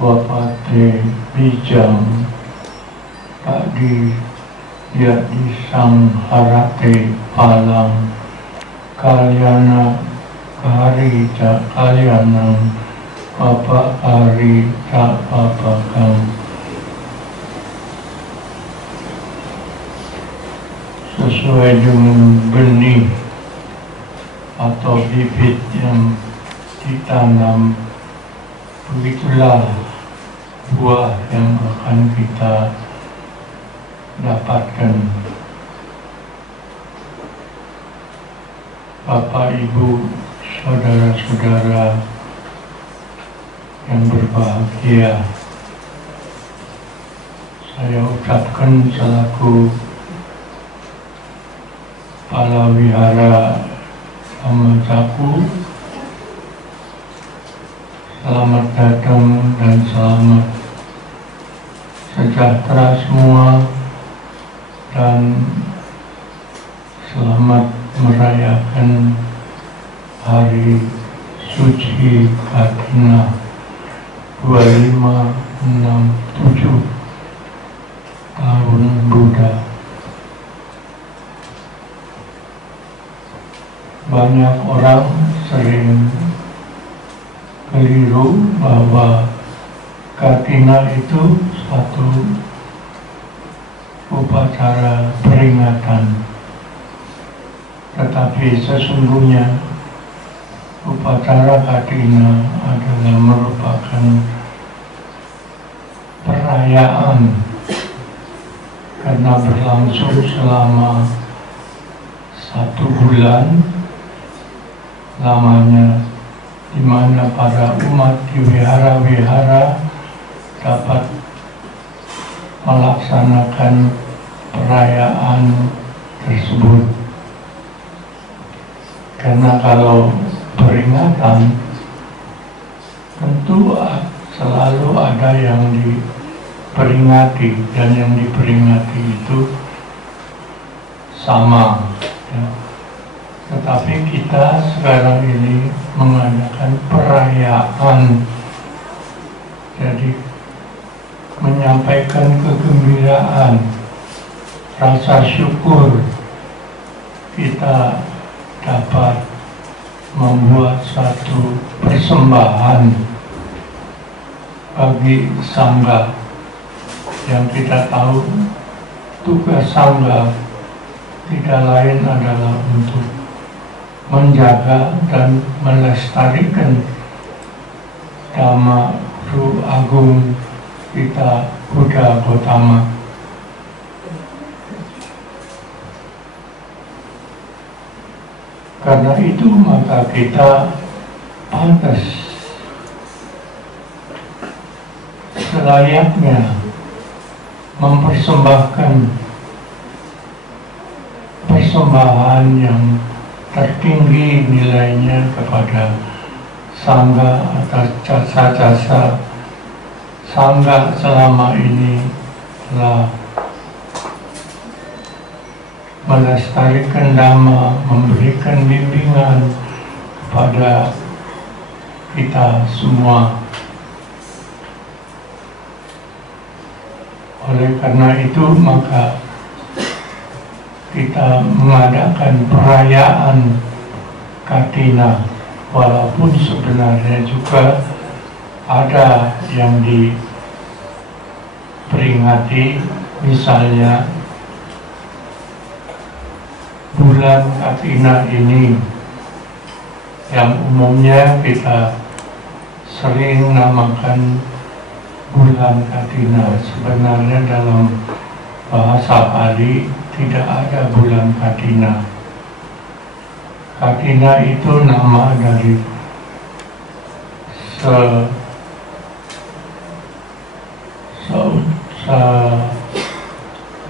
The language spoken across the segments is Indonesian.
wapate bijang tak di dia disang harate palang kalyana kari tak kalyanang papa ari tak papakang. Sesuai dengan benih atau bibit yang ditanam, begitulah buah yang akan kita dapatkan. Bapak, Ibu, saudara-saudara yang berbahagia, saya ucapkan selaku Kepala Wihara Dhammacaku, selamat datang dan selamat sejahtera semua, dan selamat merayakan Hari Suci Katina 2567 tahun Buddha. Banyak orang sering keliru bahwa Katina itu satu upacara peringatan, tetapi sesungguhnya upacara Katina adalah merupakan perayaan karena berlangsung selama 1 bulan lamanya, di mana para umat di wihara-wihara dapat melaksanakan perayaan tersebut. Karena kalau peringatan tentu selalu ada yang diperingati, dan yang diperingati itu sama, ya. Tetapi kita sekarang ini mengadakan perayaan, jadi menyampaikan kegembiraan, rasa syukur kita dapat membuat satu persembahan bagi Sangha, yang kita tahu tugas Sangha tidak lain adalah untuk menjaga dan melestarikan Dhamma Guru Agung kita, Buddha Gautama. Karena itu maka kita pantas selayaknya mempersembahkan persembahan yang tertinggi nilainya kepada Sangha atas jasa-jasa Sangha selama ini telah melestarikan Dhamma, memberikan bimbingan kepada kita semua. Oleh karena itu maka kita mengadakan perayaan Katina, walaupun sebenarnya juga ada yang diperingati, misalnya bulan Katina ini yang umumnya kita sering namakan bulan Katina. Sebenarnya dalam bahasa Pali tidak ada bulan Katina. Katina itu nama dari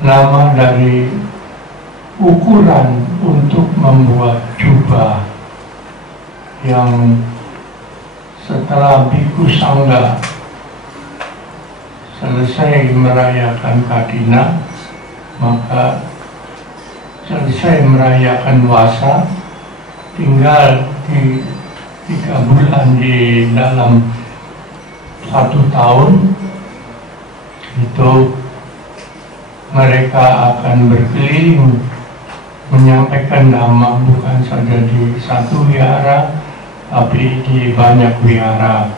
nama dari ukuran untuk membuat jubah yang setelah Bhikkhu Sangha selesai merayakan Katina, maka selesai merayakan Wasa, tinggal di 3 bulan di dalam 1 tahun itu mereka akan berkeliling menyampaikan nama bukan saja di satu wihara tapi di banyak wihara.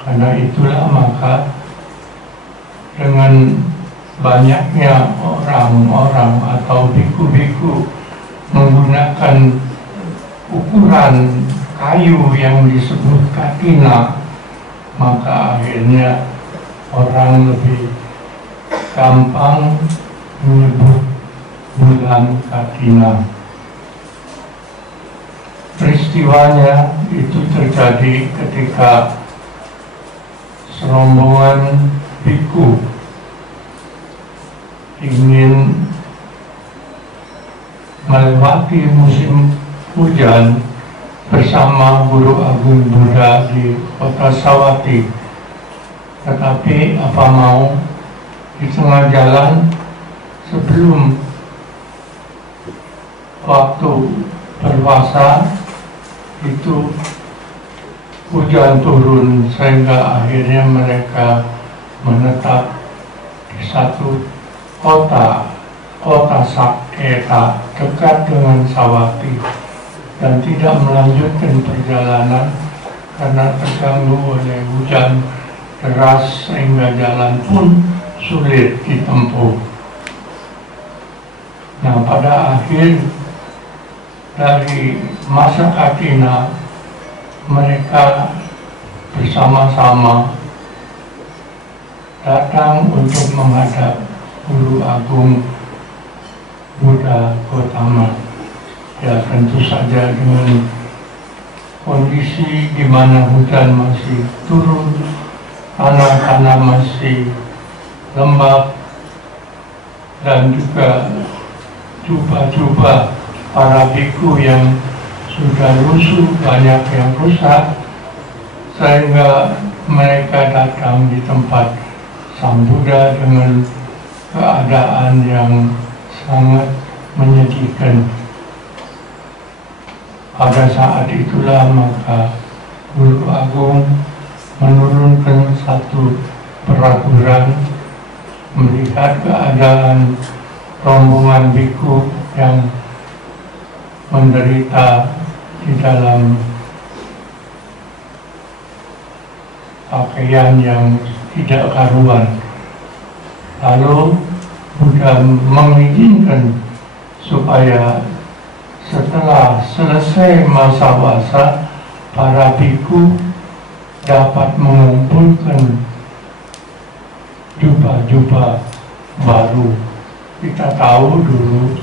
Karena itulah maka dengan banyaknya orang-orang atau biku-biku menggunakan ukuran kayu yang disebut katina, maka akhirnya orang lebih gampang menyebut bulan katina. Peristiwanya itu terjadi ketika serombongan biku ingin melewati musim hujan bersama Guru Agung Buddha di kota Savatthi. Tetapi apa mau, di tengah jalan sebelum waktu berpuasa itu hujan turun, sehingga akhirnya mereka menetap di satu kota Saketa dekat dengan Savatthi dan tidak melanjutkan perjalanan karena terganggu oleh hujan deras sehingga jalan pun sulit ditempuh. Nah, pada akhir dari masa katina mereka bersama-sama datang untuk menghadap Guru Agung Buddha Gautama. Ya, tentu saja dengan kondisi di mana hujan masih turun, tanah-tanah masih lembab, dan juga jubah-jubah para biku yang sudah lusuh, banyak yang rusak, sehingga mereka datang di tempat Sang Buddha dengan keadaan yang sangat menyedihkan. Pada saat itulah maka Guru Agung menurunkan satu peraturan melihat keadaan rombongan biku yang menderita di dalam pakaian yang tidak karuan. Lalu Buddha mengizinkan supaya setelah selesai masa puasa para biku dapat mengumpulkan jubah-jubah baru. Kita tahu dulu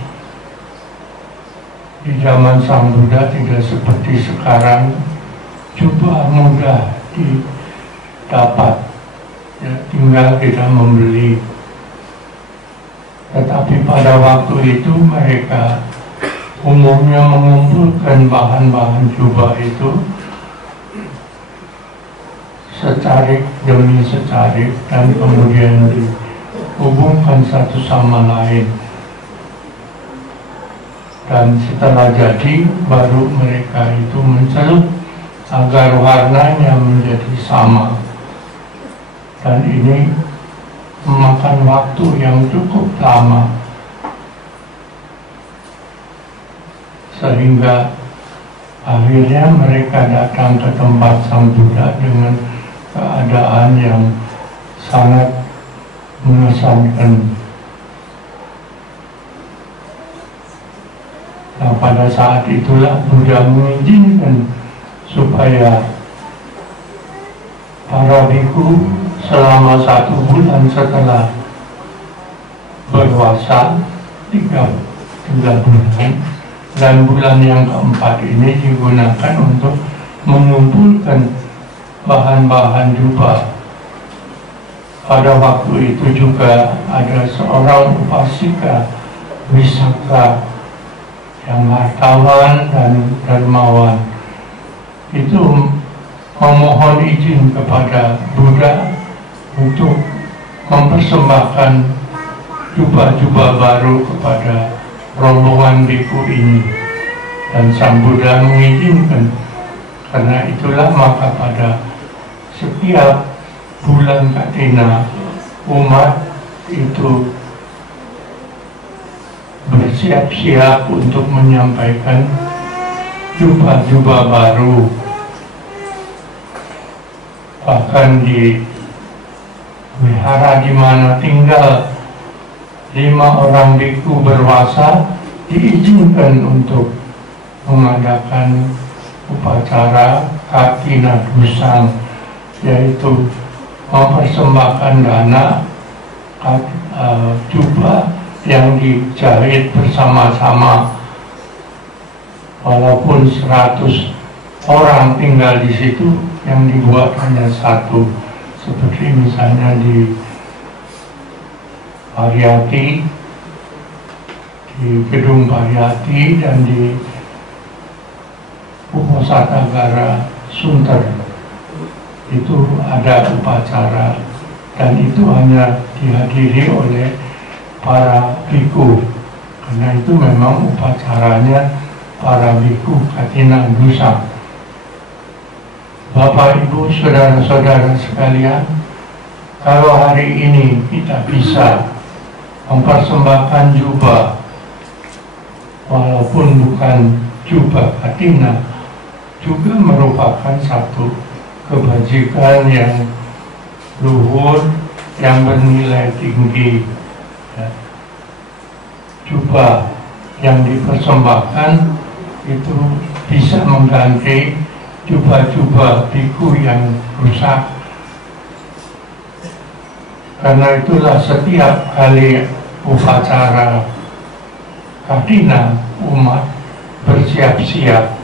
di zaman Sang Buddha tidak seperti sekarang jubah mudah didapat, ya, tinggal kita membeli. Tetapi pada waktu itu mereka umumnya mengumpulkan bahan-bahan jubah itu secarik demi secarik dan kemudian dihubungkan satu sama lain. Dan setelah jadi baru mereka itu mencelup agar warnanya menjadi sama. Dan ini memakan waktu yang cukup lama, sehingga akhirnya mereka datang ke tempat Sang Buddha dengan keadaan yang sangat mengesankan. Nah, pada saat itulah Buddha mengizinkan supaya para biku selama 1 bulan setelah berpuasa 3 bulan, dan bulan yang keempat ini digunakan untuk mengumpulkan bahan-bahan jubah. Pada waktu itu juga ada seorang upasika Wisaka yang hartawan dan dermawan itu memohon izin kepada Buddha untuk mempersembahkan jubah-jubah baru kepada rombongan biku ini, dan Sang Buddha mengizinkan. Karena itulah maka pada setiap bulan Katina umat itu bersiap-siap untuk menyampaikan jubah-jubah baru. Bahkan di wihara di mana tinggal 5 orang biku berwasa diizinkan untuk mengadakan upacara Katina Dusang, yaitu mempersembahkan dana jubah yang dijahit bersama-sama, walaupun 100 orang tinggal di situ, yang dibuat hanya satu, seperti misalnya di Pariyati, di Gedung Pariyati, dan di Uposatagara Sunter. Itu ada upacara, dan itu hanya dihadiri oleh para biku, karena itu memang upacaranya para biku Katina Dusang. Bapak, Ibu, saudara-saudara sekalian, kalau hari ini kita bisa mempersembahkan jubah, walaupun bukan jubah Katina, juga merupakan satu kebajikan yang luhur, yang bernilai tinggi. Jubah yang dipersembahkan itu bisa mengganti jubah-jubah biku yang rusak. Karena itulah setiap kali upacara Katina, umat bersiap-siap.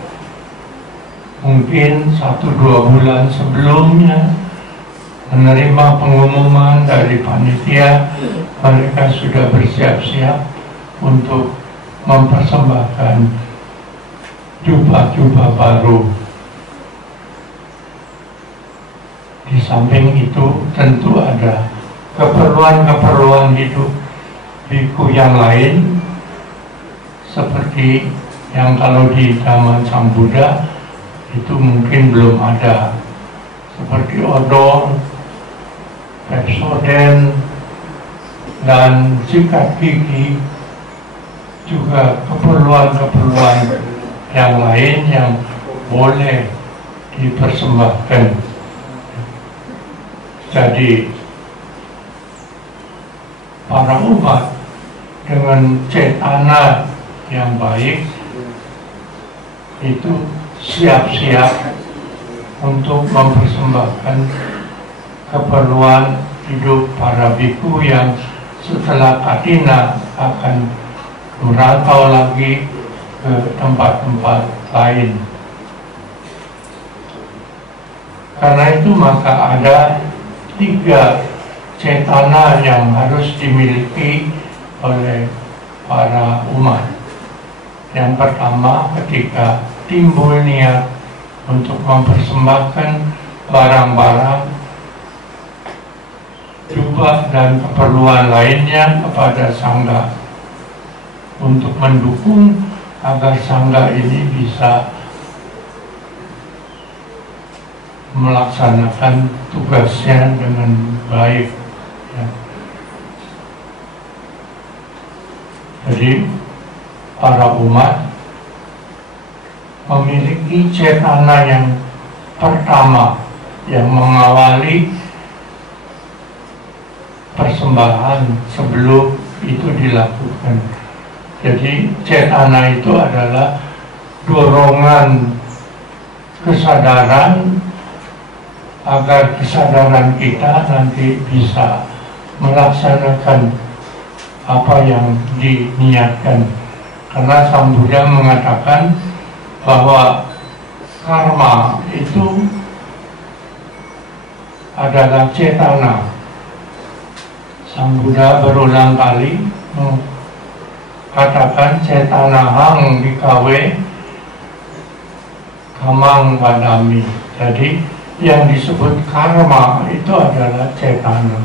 Mungkin 1-2 bulan sebelumnya menerima pengumuman dari panitia, mereka sudah bersiap-siap untuk mempersembahkan jubah-jubah baru. Di samping itu tentu ada keperluan-keperluan hidup biku yang lain, seperti yang kalau di zaman Sang Buddha itu mungkin belum ada, seperti odol, Pepsodent, dan sikat gigi, juga keperluan-keperluan yang lain yang boleh dipersembahkan. Jadi para umat dengan cetana yang baik itu siap-siap untuk mempersembahkan keperluan hidup para biku yang setelah Katina akan merantau lagi ke tempat-tempat lain. Karena itu maka ada 3 cetana yang harus dimiliki oleh para umat. Yang pertama, ketika timbul niat untuk mempersembahkan barang-barang, jubah dan keperluan lainnya kepada sangga, untuk mendukung agar sangga ini bisa melaksanakan tugasnya dengan baik. Ya. Jadi para umat memiliki cetana yang pertama yang mengawali persembahan sebelum itu dilakukan. Jadi cetana itu adalah dorongan kesadaran agar kesadaran kita nanti bisa melaksanakan apa yang diniatkan. Karena Sang Buddha mengatakan bahwa karma itu adalah cetana. Sang Buddha berulang kali katakan cetanahang bikawe kamang vadami. Jadi yang disebut karma itu adalah cetana.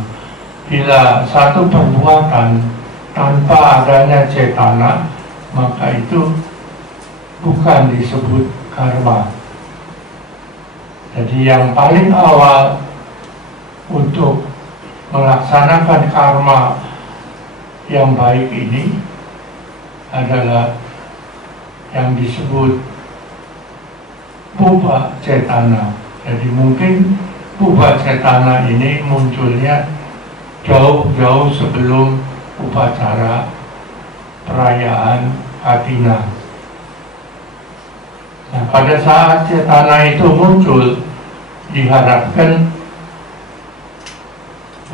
Bila satu perbuatan tanpa adanya cetana, maka itu bukan disebut karma. Jadi yang paling awal untuk melaksanakan karma yang baik ini adalah yang disebut Puba Cetana. Jadi mungkin Puba Cetana ini munculnya jauh-jauh sebelum upacara perayaan Katina. Nah, pada saat cetana itu muncul, diharapkan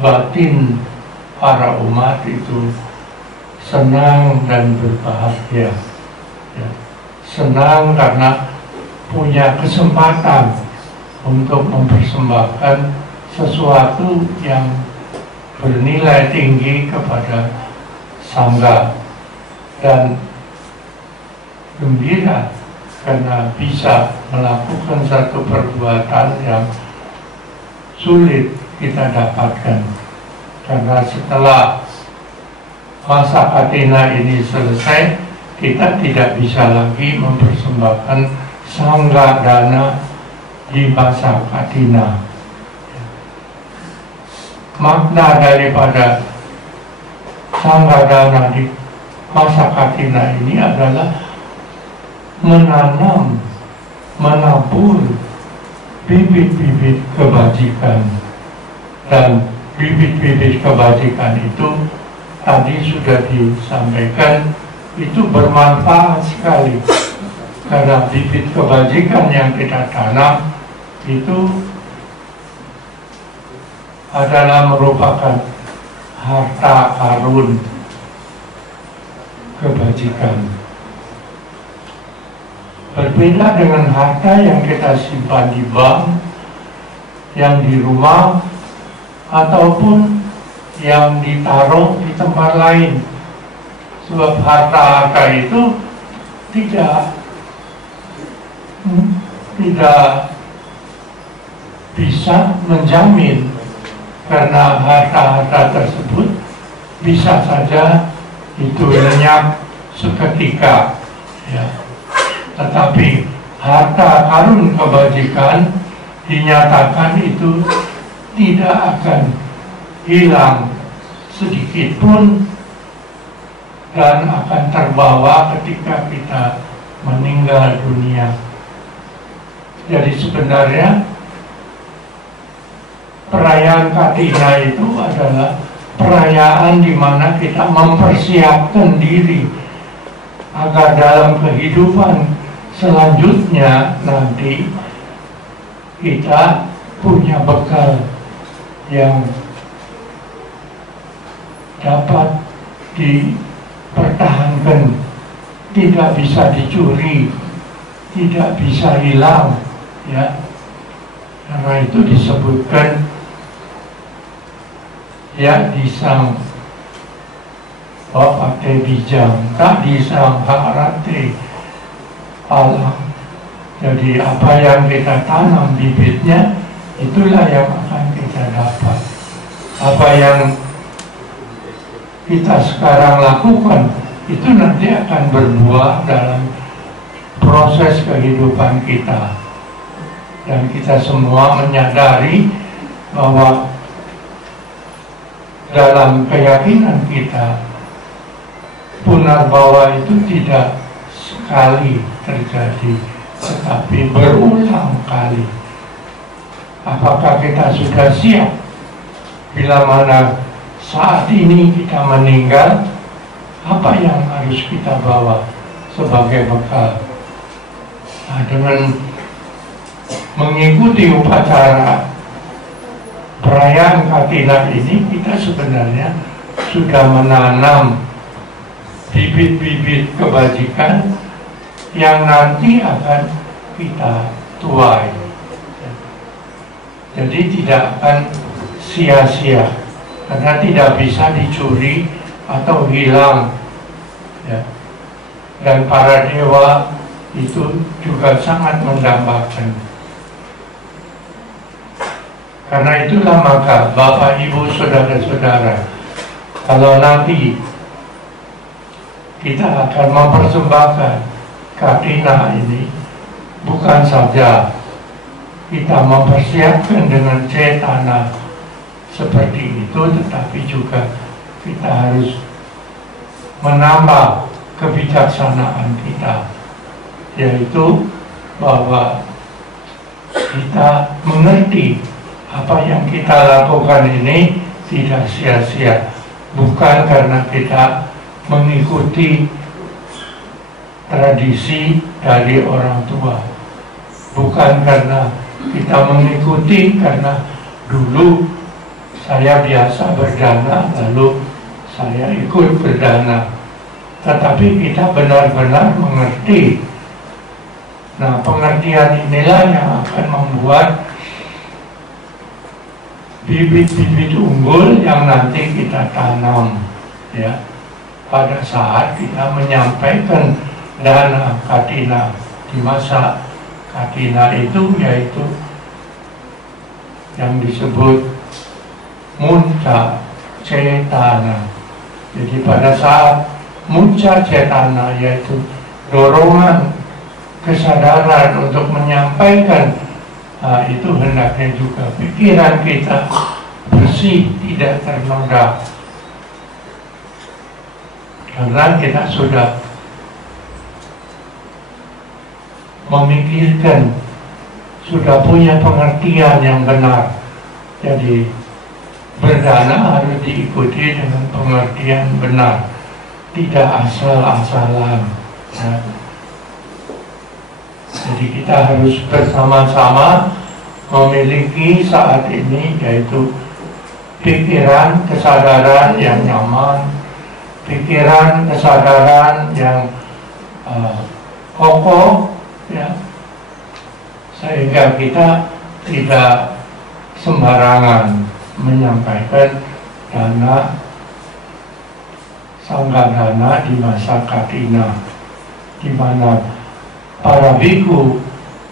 batin para umat itu senang dan berbahagia. Ya. Senang karena punya kesempatan untuk mempersembahkan sesuatu yang bernilai tinggi kepada Sangha, dan gembira karena bisa melakukan satu perbuatan yang sulit kita dapatkan. Karena setelah masa Katina ini selesai, kita tidak bisa lagi mempersembahkan Sangha dana di masa Katina. Makna daripada Sangha dana di masa Katina ini adalah menanam, menabur bibit-bibit kebajikan. Dan bibit-bibit kebajikan itu tadi sudah disampaikan, itu bermanfaat sekali. Karena bibit kebajikan yang kita tanam itu adalah merupakan harta karun kebajikan. Berbeda dengan harta yang kita simpan di bank, yang di rumah, ataupun yang ditaruh di tempat lain. Sebab harta-harta itu tidak bisa menjamin, karena harta-harta tersebut bisa saja itu lenyap seketika, ya. Tetapi harta karun kebajikan dinyatakan itu tidak akan hilang sedikit pun dan akan terbawa ketika kita meninggal dunia. Jadi sebenarnya perayaan Katina itu adalah perayaan di mana kita mempersiapkan diri agar dalam kehidupan selanjutnya nanti kita punya bekal yang dapat dipertahankan, tidak bisa dicuri, tidak bisa hilang, ya. Karena itu disebutkan ya disang bapate bijang, tak disang harate alam. Jadi apa yang kita tanam bibitnya, itulah yang akan kita dapat. Apa yang kita sekarang lakukan, itu nanti akan berbuah dalam proses kehidupan kita. Dan kita semua menyadari bahwa dalam keyakinan kita, punarbawa itu tidak sekali terjadi, tetapi berulang kali. Apakah kita sudah siap bila mana saat ini kita meninggal? Apa yang harus kita bawa sebagai bekal? Nah, dengan mengikuti upacara perayaan Katina ini, kita sebenarnya sudah menanam bibit-bibit kebajikan yang nanti akan kita tuai. Jadi tidak akan sia-sia, karena tidak bisa dicuri atau hilang, ya. Dan para dewa itu juga sangat mendambakan. Karena itulah maka Bapak Ibu Saudara-saudara, kalau nanti kita akan mempersembahkan Katina ini, bukan saja kita mempersiapkan dengan cetana seperti itu, tetapi juga kita harus menambah kebijaksanaan kita, yaitu bahwa kita mengerti apa yang kita lakukan ini tidak sia-sia, bukan karena kita mengikuti tradisi dari orang tua, bukan karena kita mengikuti karena dulu saya biasa berdana lalu saya ikut berdana, tetapi kita benar-benar mengerti. Nah, pengertian inilah yang akan membuat bibit-bibit unggul yang nanti kita tanam, ya, pada saat kita menyampaikan dana katina. Di masa katina itu yaitu yang disebut munca cetana. Jadi pada saat munca cetana, yaitu dorongan kesadaran untuk menyampaikan, itu hendaknya juga pikiran kita bersih, tidak ternoda, karena kita sudah memikirkan, sudah punya pengertian yang benar. Jadi berdana harus diikuti dengan pengertian benar, tidak asal-asalan, ya. Jadi kita harus bersama-sama memiliki saat ini, yaitu pikiran kesadaran yang nyaman, pikiran kesadaran yang kokoh, ya, sehingga kita tidak sembarangan menyampaikan dana sanggadana di masa katina, di mana para biku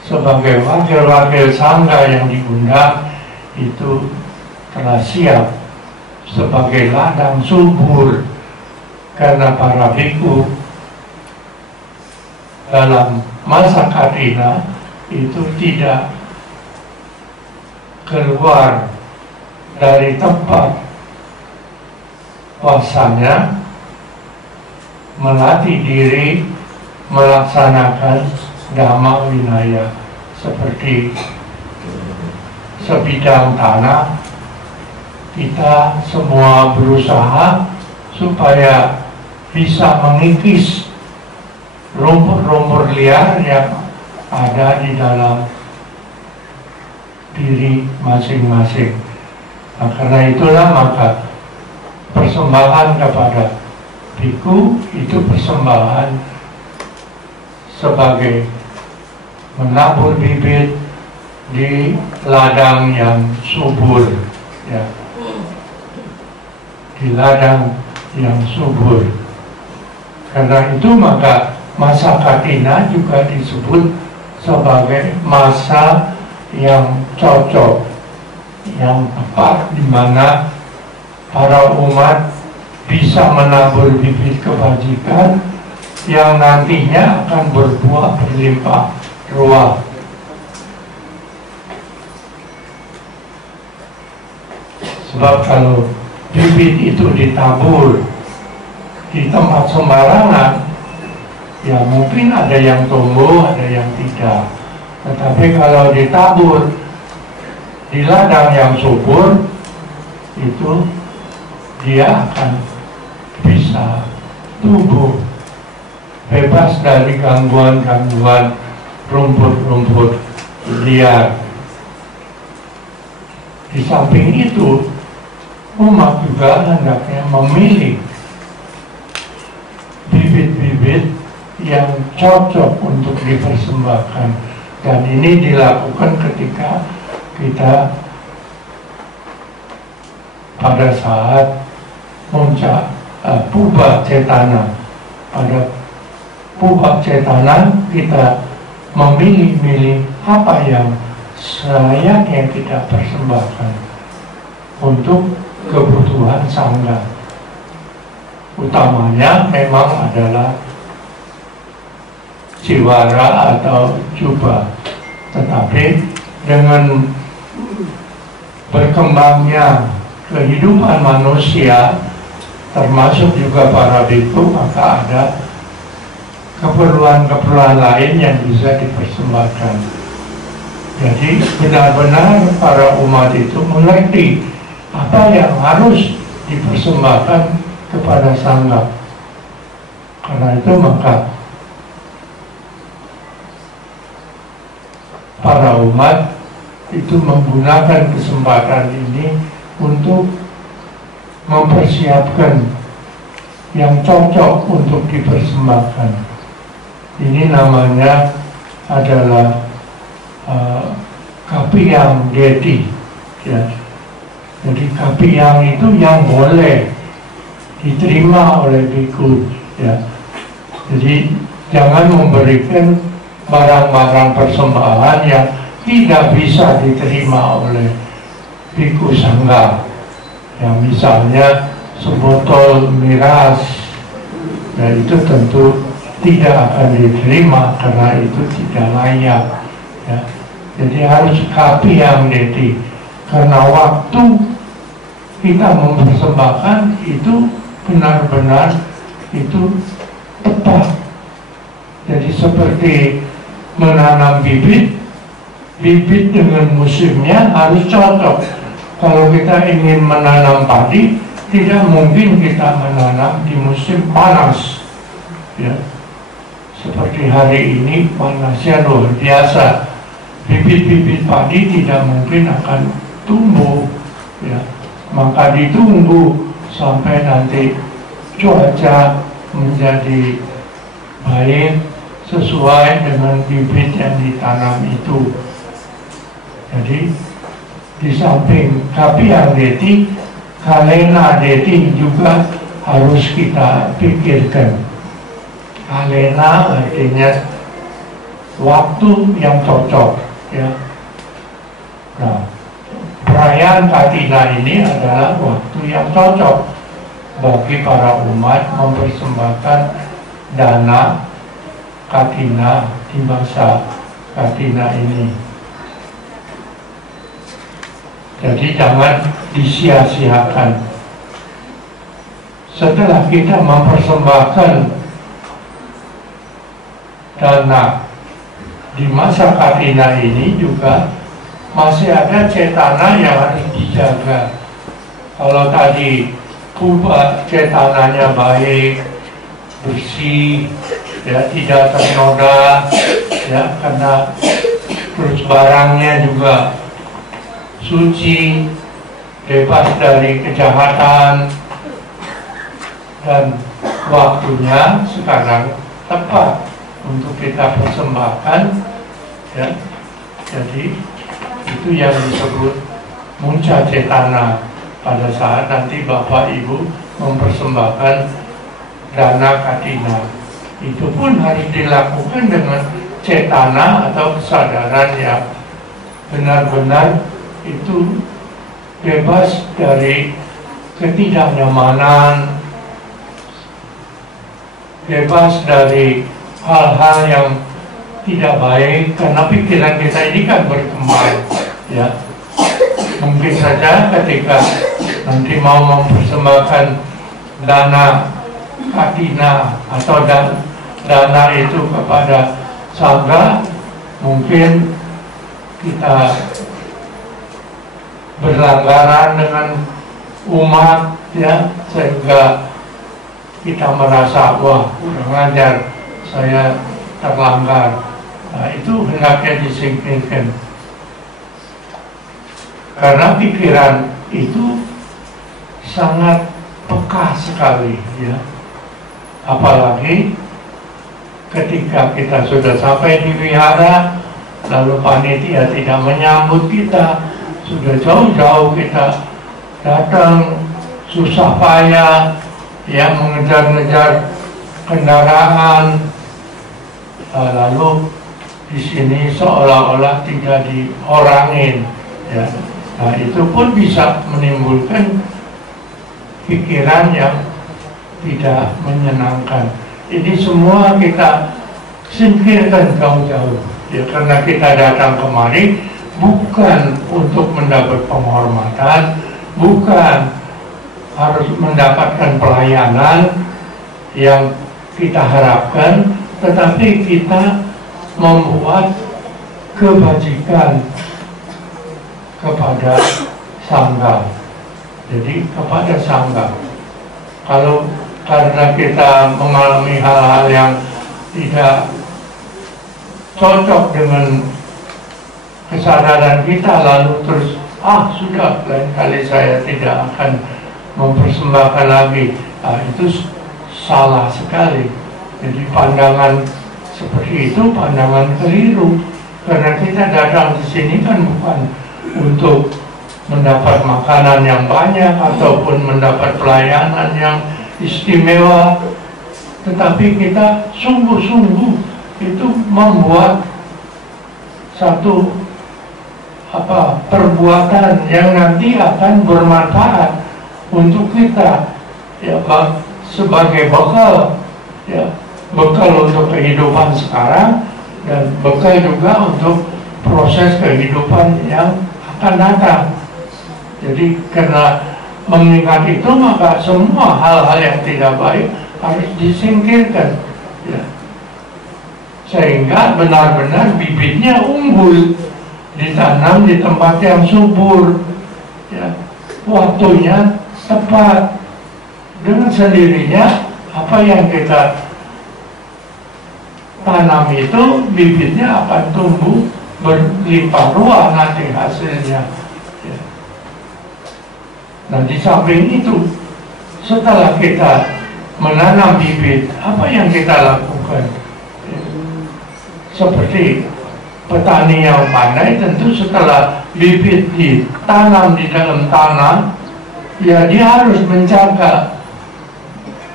sebagai wakil-wakil sangga yang diundang itu telah siap sebagai ladang subur, karena para biku dalam masa katina itu tidak keluar dari tempat puasanya, melatih diri melaksanakan dhamma winaya seperti sebidang tanah. Kita semua berusaha supaya bisa mengikis rumput-rumput liar yang ada di dalam diri masing-masing. Nah, karena itulah maka persembahan kepada biku itu persembahan sebagai menabur bibit di ladang yang subur, ya, di ladang yang subur. Karena itu maka masa katina juga disebut sebagai masa yang cocok, yang tepat, di mana para umat bisa menabur bibit kebajikan yang nantinya akan berbuah berlimpah ruah. Sebab kalau bibit itu ditabur di tempat sembarangan, ya mungkin ada yang tumbuh, ada yang tidak. Tetapi kalau ditabur di ladang yang subur, itu dia akan bisa tumbuh bebas dari gangguan-gangguan rumput-rumput liar. Di samping itu, umat juga hendaknya memilih bibit-bibit yang cocok untuk dipersembahkan, dan ini dilakukan ketika kita pada saat munca puba cetana. Pada puba cetana kita memilih-milih apa yang selayaknya kita persembahkan untuk kebutuhan sangga. Utamanya memang adalah jiwara atau jubah, tetapi dengan berkembangnya kehidupan manusia, termasuk juga para bhikkhu, maka ada keperluan-keperluan lain yang bisa dipersembahkan. Jadi benar-benar para umat itu mengerti apa yang harus dipersembahkan kepada sangha. Karena itu maka para umat itu menggunakan kesempatan ini untuk mempersiapkan yang cocok untuk dipersembahkan. Ini namanya adalah kapiyang deti, ya. Jadi kapiyang itu yang boleh diterima oleh bhikkhu, ya. Jadi jangan memberikan barang-barang persembahan yang tidak bisa diterima oleh bhikkhu sangha. Ya, misalnya sebotol miras, ya itu tentu tidak akan diterima karena itu tidak layak. Ya. Jadi harus kapiyang deti, karena waktu kita mempersembahkan itu benar-benar itu tepat. Jadi seperti menanam bibit dengan musimnya harus cocok. Kalau kita ingin menanam padi, tidak mungkin kita menanam di musim panas, ya. Seperti hari ini panasnya luar biasa, bibit-bibit padi tidak mungkin akan tumbuh, ya. Maka ditunggu sampai nanti cuaca menjadi baik sesuai dengan bibit yang ditanam itu. Jadi di samping kapiyang deti, kalena deti juga harus kita pikirkan. Kalena artinya waktu yang cocok, ya. Nah, perayaan Katina ini adalah waktu yang cocok bagi para umat mempersembahkan dana Katina di masa Katina ini. Jadi jangan disia-siakan. Setelah kita mempersembahkan dana di masa Katina ini juga masih ada cetana yang harus dijaga. Kalau tadi cetananya baik, bersih, ya, tidak ternoda, ya, karena terus barangnya juga suci, bebas dari kejahatan, dan waktunya sekarang tepat untuk kita persembahkan, ya. Jadi itu yang disebut munca cetana pada saat nanti Bapak Ibu mempersembahkan dana Katina. Itu pun harus dilakukan dengan cetana atau kesadaran yang benar-benar itu bebas dari ketidaknyamanan, bebas dari hal-hal yang tidak baik, karena pikiran kita ini kan berkembang, ya. Mungkin saja ketika nanti mau mempersembahkan dana Katina atau dana itu kepada sangha, mungkin kita berlanggaran dengan umat, ya, sehingga kita merasa, wah, kurang ajar, saya terlanggar. Nah, itu hendaknya disingkirkan, karena pikiran itu sangat peka sekali, ya. Apalagi ketika kita sudah sampai di wihara, lalu panitia tidak menyambut kita, sudah jauh-jauh kita datang susah payah, yang mengejar-ngejar kendaraan, lalu di sini seolah-olah tidak diorangin, ya. Nah, itu pun bisa menimbulkan pikiran yang tidak menyenangkan. Ini semua kita singkirkan jauh-jauh, ya, karena kita datang kemari bukan untuk mendapat penghormatan, bukan harus mendapatkan pelayanan yang kita harapkan, tetapi kita membuat kebajikan kepada sangga. Jadi kepada sangga. Kalau karena kita mengalami hal-hal yang tidak cocok dengan kesadaran kita, lalu terus sudah, lain kali saya tidak akan mempersembahkan lagi. Itu salah sekali. Jadi pandangan seperti itu pandangan keliru, karena kita datang ke sini kan bukan untuk mendapat makanan yang banyak ataupun mendapat pelayanan yang istimewa, tetapi kita sungguh-sungguh itu membuat satu perbuatan yang nanti akan bermanfaat untuk kita, ya, sebagai bekal, ya, bekal untuk kehidupan sekarang dan bekal juga untuk proses kehidupan yang akan datang. Jadi karena mengingat itu, maka semua hal-hal yang tidak baik harus disingkirkan, ya, sehingga benar-benar bibitnya unggul, ditanam di tempat yang subur, ya, waktunya tepat. Dengan sendirinya apa yang kita tanam itu bibitnya akan tumbuh berlimpah ruah nanti hasilnya, ya. Nah, di samping itu, setelah kita menanam bibit, apa yang kita lakukan? Ya. Seperti petani yang pandai, tentu setelah bibit ditanam di dalam tanah, ya dia harus menjaga,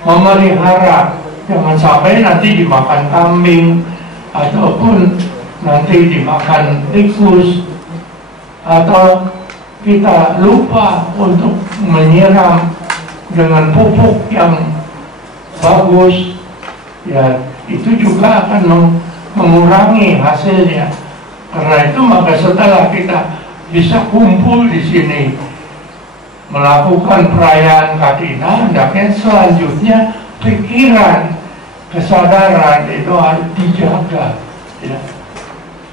memelihara, jangan sampai nanti dimakan kambing ataupun nanti dimakan tikus, atau kita lupa untuk menyiram dengan pupuk yang bagus, ya itu juga akan mengurangi hasilnya. Karena itu maka setelah kita bisa kumpul di sini melakukan perayaan Katina, hendaknya selanjutnya pikiran, kesadaran itu harus dijaga, ya.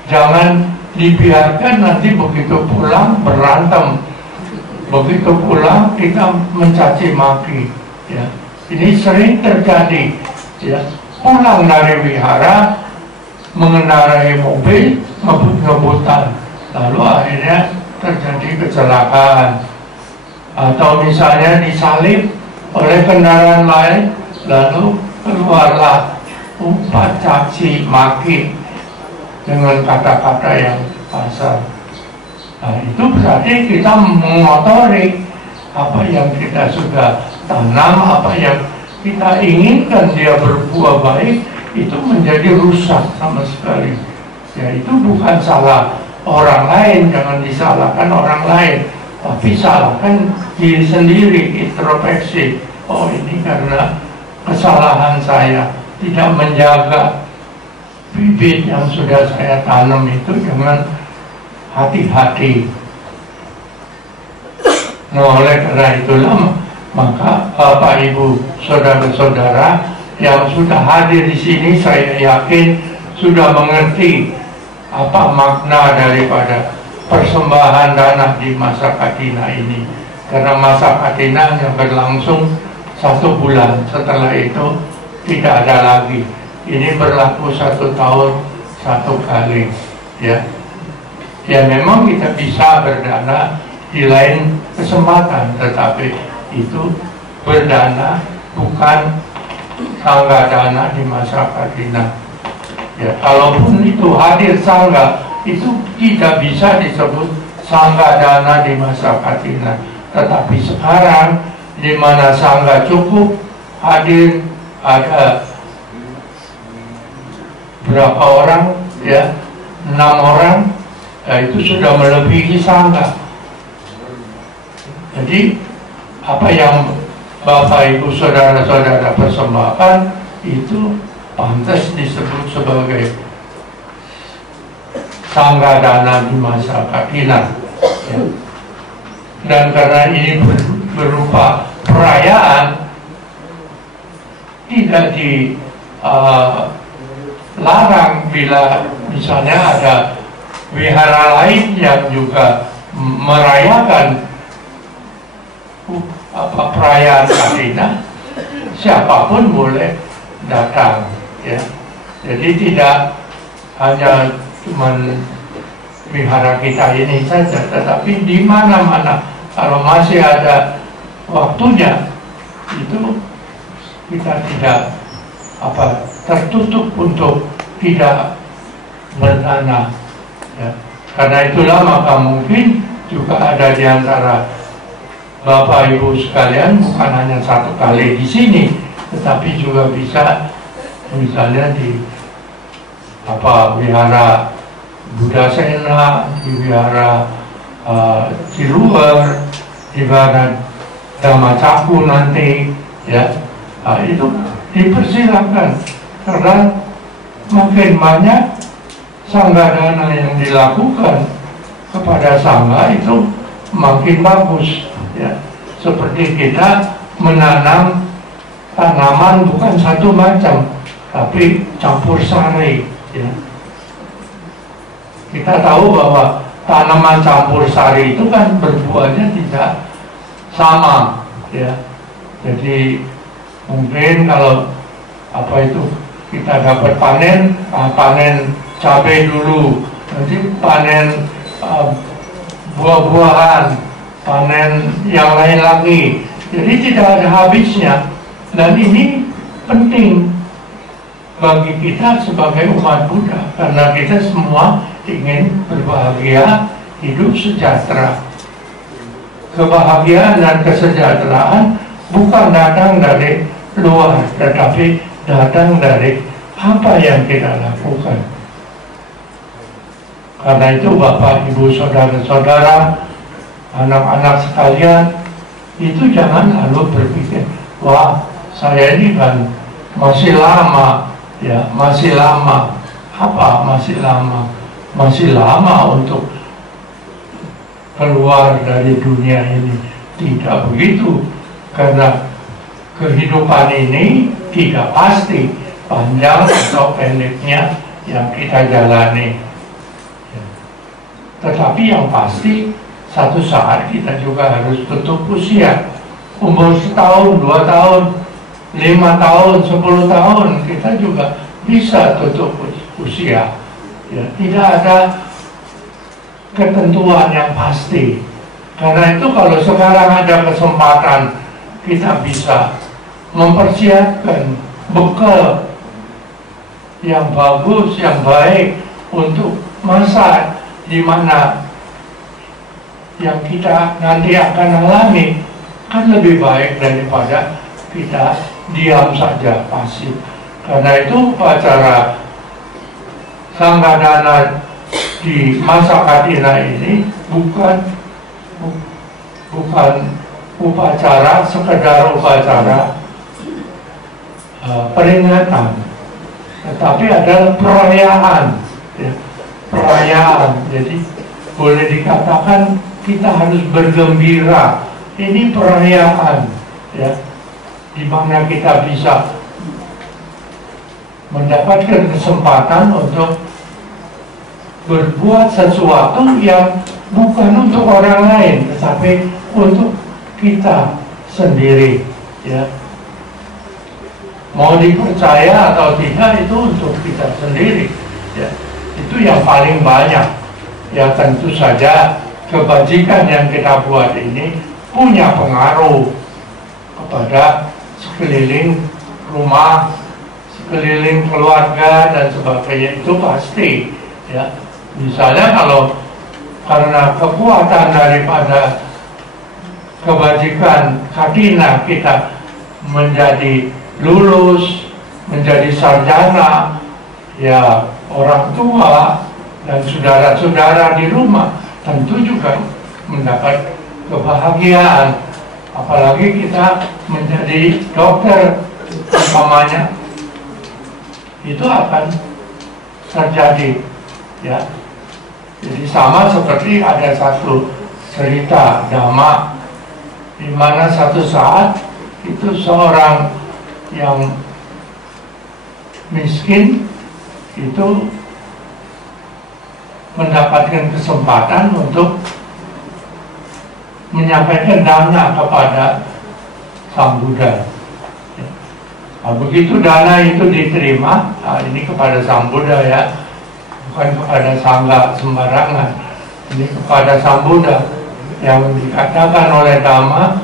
Jangan dibiarkan nanti begitu pulang berantem, begitu pulang kita mencaci maki, ya. Ini sering terjadi, ya. Pulang dari wihara mengendarai mobil ngebut-ngebutan, lalu akhirnya terjadi kecelakaan, atau misalnya disalip oleh kendaraan lain, lalu keluarlah umpat caci maki dengan kata-kata yang kasar. Nah, itu berarti kita mengotori apa yang kita sudah tanam, apa yang kita inginkan dia berbuah baik, itu menjadi rusak sama sekali. Ya, itu bukan salah orang lain, jangan disalahkan orang lain, tapi salahkan diri sendiri, introspeksi. Oh, ini karena kesalahan saya, tidak menjaga bibit yang sudah saya tanam itu dengan hati-hati. Nah, oleh karena itulah maka Bapak Ibu, saudara-saudara yang sudah hadir di sini, saya yakin sudah mengerti apa makna daripada persembahan dana di masa Katina ini. Karena masa Katina yang berlangsung 1 bulan, setelah itu tidak ada lagi. Ini berlaku 1 tahun 1 kali, ya. Ya memang kita bisa berdana di lain kesempatan, tetapi itu berdana bukan sangga dana di masa Katina. Ya, kalaupun itu hadir sangga, itu tidak bisa disebut sangga dana di masa Katina. Tetapi sekarang di mana sangga cukup hadir, ada berapa orang, ya, 6 orang, ya, itu sudah melebihi sangga. Jadi apa yang Bapak Ibu saudara-saudara persembahkan itu pantas disebut sebagai Sanggadana di masa Katina, ya. Dan karena ini berupa perayaan, tidak dilarang bila misalnya ada wihara lain yang juga merayakan perayaan Katina, siapapun boleh datang, ya. Jadi tidak hanya cuman wihara kita ini saja, tetapi di mana-mana kalau masih ada waktunya itu kita tidak tertutup untuk tidak berdana, ya. Karena itulah maka mungkin juga ada di antara Bapak Ibu sekalian bukan hanya satu kali di sini, tetapi juga bisa misalnya di wihara Buddha Sena, di wihara Ciluwer, di wihara Dhamma Caku nanti, ya. Itu dipersilakan karena makin banyak sanggadana yang dilakukan kepada sangga itu makin bagus, ya. Seperti kita menanam tanaman bukan satu macam, tapi campur sari, ya. Kita tahu bahwa tanaman campur sari itu kan berbuahnya tidak sama, ya. Jadi mungkin kalau kita dapat panen cabai dulu, nanti panen buah-buahan, panen yang lain lagi. Jadi tidak ada habisnya. Dan ini penting bagi kita sebagai umat Buddha, karena kita semua ingin berbahagia, hidup sejahtera. Kebahagiaan dan kesejahteraan bukan datang dari luar, tetapi datang dari apa yang kita lakukan. Karena itu Bapak, Ibu, Saudara-saudara, anak-anak sekalian, itu jangan lalu berpikir, wah saya ini kan masih lama, ya, masih lama. Apa masih lama? Masih lama untuk keluar dari dunia ini. Tidak begitu, karena kehidupan ini tidak pasti panjang atau pendeknya yang kita jalani. Tetapi yang pasti satu saat kita juga harus tutup usia. Umur 1 tahun, 2 tahun, 5 tahun, 10 tahun kita juga bisa tutup usia, ya. Tidak ada ketentuan yang pasti. Karena itu kalau sekarang ada kesempatan kita bisa mempersiapkan bekal yang bagus, yang baik untuk masa di mana yang kita nanti akan alami, kan lebih baik daripada kita diam saja, pasif. Karena itu upacara Sanggadana di masa Katina ini bukan upacara, sekedar upacara peringatan, tetapi adalah perayaan, ya. Perayaan. Jadi boleh dikatakan kita harus bergembira. Ini perayaan, ya, di mana kita bisa mendapatkan kesempatan untuk berbuat sesuatu yang bukan untuk orang lain, tetapi untuk kita sendiri, ya. Mau dipercaya atau tidak itu untuk kita sendiri, ya. Itu yang paling banyak. Ya tentu saja kebajikan yang kita buat ini punya pengaruh kepada sekeliling rumah, sekeliling keluarga dan sebagainya, itu pasti, ya. Misalnya kalau karena kekuatan daripada kebajikan Katina kita menjadi lulus, menjadi sarjana, ya orang tua dan saudara-saudara di rumah tentu juga mendapat kebahagiaan. Apalagi kita menjadi dokter umpamanya, itu akan terjadi, ya. Jadi sama seperti ada satu cerita Dhamma di mana satu saat itu seorang yang miskin itu mendapatkan kesempatan untuk menyampaikan dana kepada Sang Buddha. Nah, begitu dana itu diterima, ini kepada Sang Buddha ya, bukan kepada sangga sembarangan, ini kepada Sang Buddha yang dikatakan oleh Dhamma,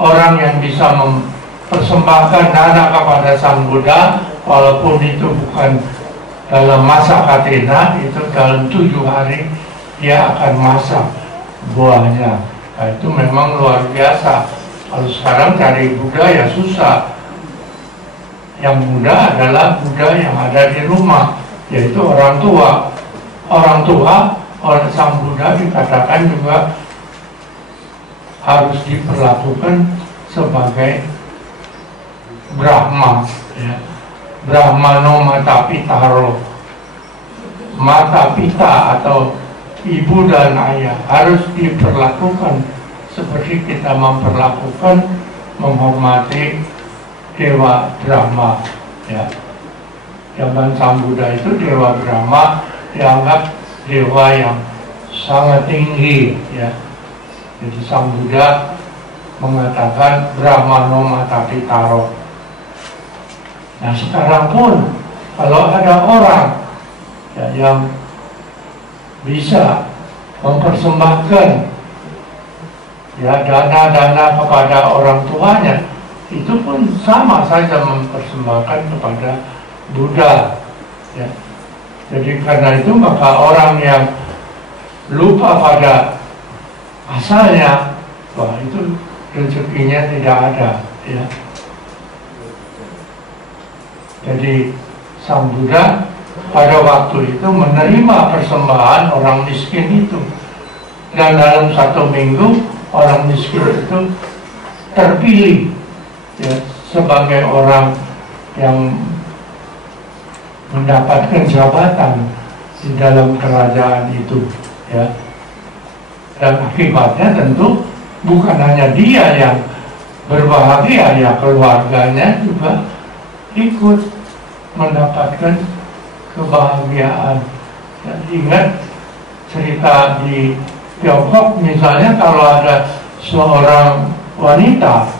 orang yang bisa mempersembahkan dana kepada Sang Buddha, walaupun itu bukan dalam masa katina, itu dalam 7 hari dia akan masak buahnya. Nah, itu memang luar biasa. Kalau sekarang cari Buddha ya susah. Yang mudah adalah Buddha yang ada di rumah, yaitu orang tua. Orang tua oleh Sang Buddha dikatakan juga harus diperlakukan sebagai Brahma, ya. Brahmano mata pitaro. Mata pita atau ibu dan ayah harus diperlakukan seperti kita memperlakukan menghormati Dewa Brahma, ya. Zaman Sang Buddha itu Dewa Brahma dianggap dewa yang sangat tinggi, ya. Jadi Sang Buddha mengatakan Brahmano mata pitaro. Nah sekarang pun kalau ada orang ya, yang bisa mempersembahkan ya dana-dana kepada orang tuanya, itu pun sama saja mempersembahkan kepada Buddha, ya. Jadi karena itu maka orang yang lupa pada asalnya, wah itu rezekinya tidak ada, ya. Jadi Sang Buddha pada waktu itu menerima persembahan orang miskin itu, dan dalam 1 minggu orang miskin itu terpilih, ya, sebagai orang yang mendapatkan jabatan di dalam kerajaan itu, ya. Dan akibatnya tentu bukan hanya dia yang berbahagia, ya keluarganya juga ikut mendapatkan kebahagiaan. Dan ingat cerita di Tiongkok misalnya, kalau ada seorang wanita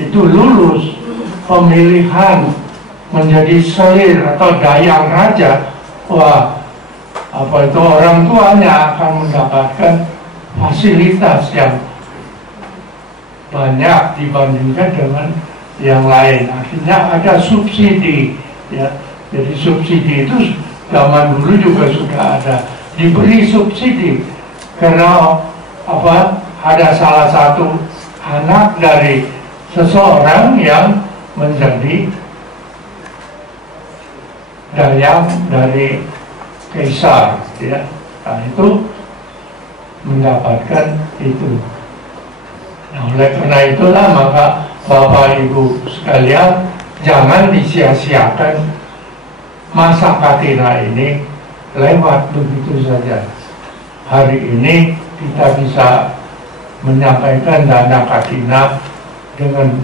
itu lulus pemilihan menjadi selir atau dayang raja, wah apa itu orang tuanya akan mendapatkan fasilitas yang banyak dibandingkan dengan yang lain. Akhirnya ada subsidi, ya. Jadi subsidi itu zaman dulu juga sudah ada, diberi subsidi karena apa, ada salah satu anak dari seseorang yang menjadi dayang dari kaisar, ya. Nah itu mendapatkan itu. Nah, oleh karena itulah maka Bapak Ibu sekalian, jangan disia-siakan masa katina ini lewat begitu saja. Hari ini kita bisa menyampaikan dana katina dengan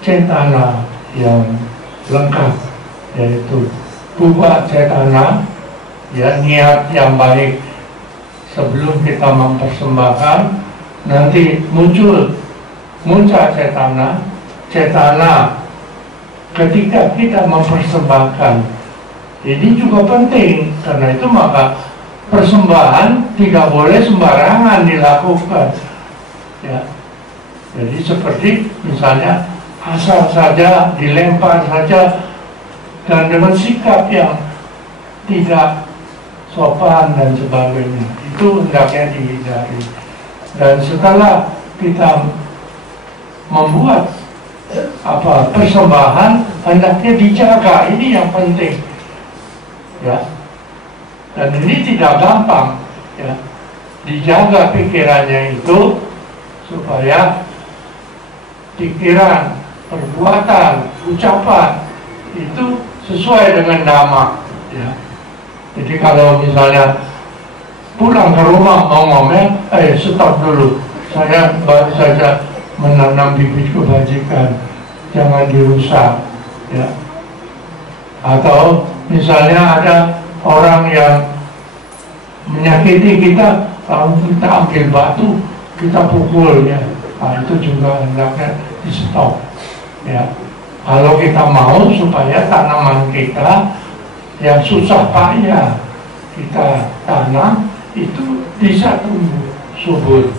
cetana yang lengkap, yaitu Puba cetana, ya, niat yang baik sebelum kita mempersembahkan. Nanti muncul munca cetana, cetana ketika kita mempersembahkan. Ini juga penting, karena itu maka persembahan tidak boleh sembarangan dilakukan, ya. Jadi seperti misalnya asal saja dilempar saja dan dengan sikap yang tidak sopan dan sebagainya, itu hendaknya dihindari. Dan setelah kita membuat apa persembahan, hendaknya dijaga, ini yang penting, ya. Dan ini tidak gampang, ya. Dijaga pikirannya itu supaya pikiran, perbuatan, ucapan itu sesuai dengan Dhamma, ya. Jadi kalau misalnya pulang ke rumah mau ngomel, stop dulu, saya baru saja menanam bibit kebajikan, jangan dirusak, ya. Atau misalnya ada orang yang menyakiti kita, lalu kita ambil batu, kita pukul, ya. Nah, itu juga hendaknya di stop, ya. Kalau kita mau supaya tanaman kita yang susah payah kita tanam itu bisa tumbuh subur.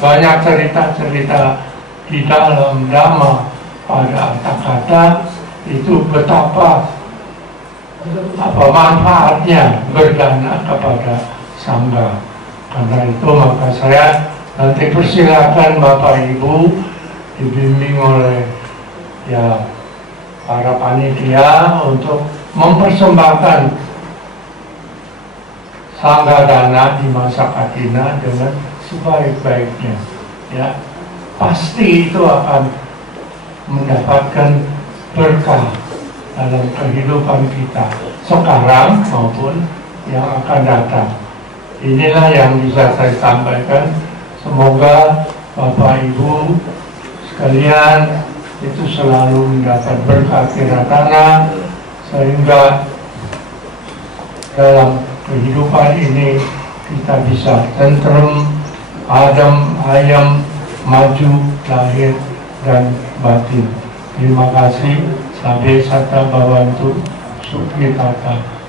Banyak cerita-cerita di dalam Dhamma pada kata-kata itu betapa manfaatnya berdana kepada Sangha. Karena itu maka saya nanti persilakan Bapak Ibu dibimbing oleh ya para panitia untuk mempersembahkan Sangha Dana di masa Katina dengan sebaik-baiknya, ya. Pasti itu akan mendapatkan berkah dalam kehidupan kita sekarang maupun yang akan datang. Inilah yang bisa saya sampaikan. Semoga Bapak Ibu sekalian itu selalu mendapat berkah kiratana sehingga dalam kehidupan ini kita bisa tentrem, adem, ayam, maju, lahir, dan batin. Terima kasih. Sabhe Sata Bhavantu Sukhitata.